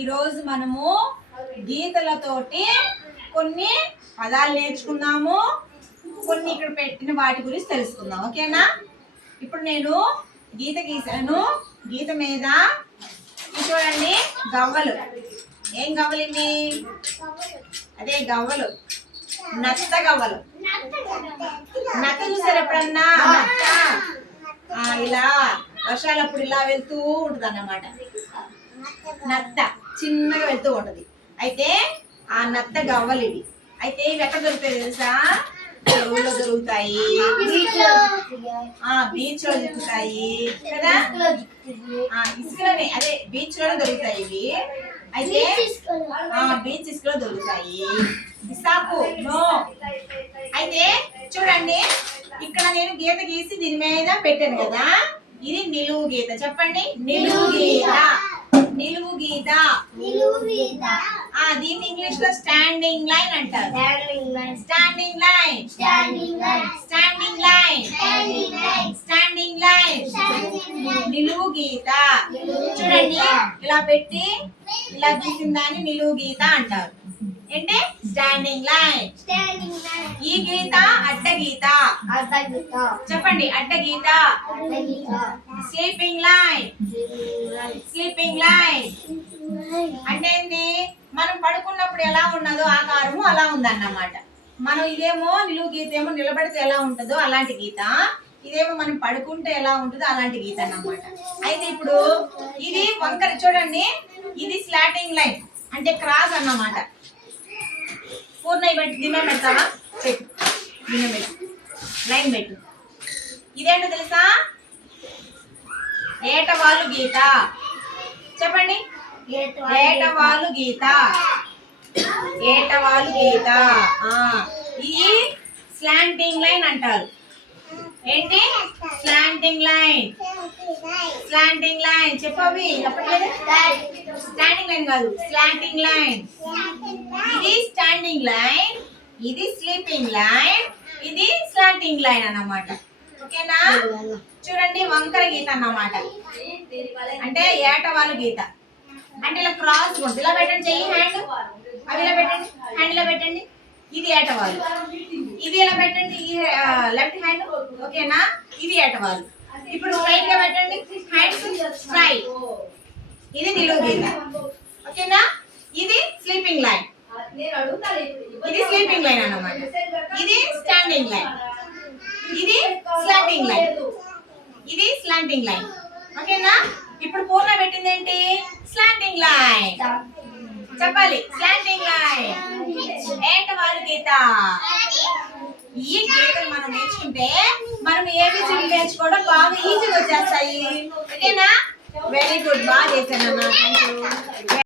ఈరోజు మనము గీతలతోటి కొన్ని పదాలు నేర్చుకుందాము, కొన్ని ఇక్కడ పెట్టిన వాటి గురించి తెలుసుకుందాం. ఓకేనా? ఇప్పుడు నేను గీత గీసాను. గీత మీద చూడండి గవ్వలు. ఏం గవ్వలు ఇవి? అదే గవ్వలు, నత్త గవ్వలు. నత్త చూసారు ఎప్పుడన్నా? ఇలా వర్షాలప్పుడు ఇలా వెళ్తూ ఉంటుంది అన్నమాట. నత్త చిన్నగా వెళ్తూ ఉంటది. అయితే ఆ నత్త గవ్వలు ఇవి. అయితే ఇవి ఎక్కడ దొరుకుతాయి తెలుసా? చెరువులో దొరుకుతాయి, బీచ్ లో దొరుకుతాయి కదా, ఇసుకలోనే, అదే బీచ్ లోనే దొరుకుతాయి ఇవి. అయితే బీచ్ ఇసుకలో దొరుకుతాయి. ఇసాకు నో. అయితే చూడండి, ఇక్కడ నేను గీత గీసి దీని మీద పెట్టాను కదా, ఇది నిలువు గీత. చెప్పండి, నిలువు గీత. నిలువు గీత. దీన్ని ఇంగ్లీష్ లో స్టాండింగ్ లైన్ అంటారు. Standing line, standing line, standing line. నిలువు గీత. చూడండి, ఇలా పెట్టి ఇలా గీసిన దాన్ని నిలువు గీత అంటారు. ఏంటి? Standing line. ఈ గీత అడ్డ గీత. చెప్పండి, అడ్డ గీత. Sleeping line. స్లీపింగ్ లైన్ అంటే ఏంది? మనం పడుకున్నప్పుడు ఎలా ఉన్నదో ఆకారము అలా ఉందన్నమాట. మనం ఇదేమో నిలువు గీత ఏమో నిలబడితే ఎలా ఉంటుందో అలాంటి గీత, ఇదేమో మనం పడుకుంటే ఎలా ఉంటుందో అలాంటి గీత అన్నమాట. అయితే ఇప్పుడు ఇది వంకర. చూడండి, ఇది స్లాటింగ్ లైన్ అంటే క్రాస్ అన్నమాట. పూర్ణ దిమ్మ పెడతావా? పెట్టు, దిమ్మ పెట్టు, లైన్ పెట్టు. ఇదేంటో తెలుసా? ఏటవాలు గీత. చెప్పండి, ఏటవాలు గీత. ఏటవాలు గీత. ఇది స్లాంటింగ్ లైన్ అంటారు. ఏంటి? Slanting line. స్లాంటింగ్ లైన్ చెప్పవి చెప్పట్లేదు. స్టాండింగ్ లైన్ కాదు, స్లాంటింగ్ లైన్. ఇది స్టాండింగ్ లైన్, ఇది స్లీపింగ్ లైన్, ఇది స్లాంటింగ్ లైన్ అన్నమాట. ఓకేనా? చూడండి, వంకర గీత అన్నమాట. అంటే ఏటవాలు గీత అంటే ఇలా క్రాస్ ఉంటుంది. ఇలా పెట్టండి, చెయ్యి, హ్యాండ్ అవి ఇలా పెట్టండి, హ్యాండ్ ఇలా పెట్టండి. ఇది ఏటవాలు. ఇది ఇలా పెట్టండి, లెఫ్ట్ హ్యాండ్. ఓకేనా? ఇది ఏటవాలు. ఇప్పుడు స్ట్రైట్ గా పెట్టండి, హ్యాండ్స్ స్ట్రైట్. ఇది నిలువు గీత. ఓకేనా? ఇది స్లీపింగ్ లైన్. ఇది స్లీపింగ్ లైన్ అన్నమాట. ఇది స్టాండింగ్ లైన్. ఇది స్లాంటింగ్ లైన్. ఇది స్లాంటింగ్ లైన్. ఓకేనా? ఇప్పుడు పూర్ణ పెట్టింది ఏంటి? Slanting line. చెప్పాలి, స్లాంటింగ్ లైన్. ఏటవాలు గీత. ఈ గీతలు మనం నేర్చుకుంటే మనం ఏబిసిడి నేర్చుకోవడం బాగా ఈజీగా వచ్చేస్తాయి. ఓకేనా? వెరీ గుడ్, బాగా చేశాను అన్న. Thank you.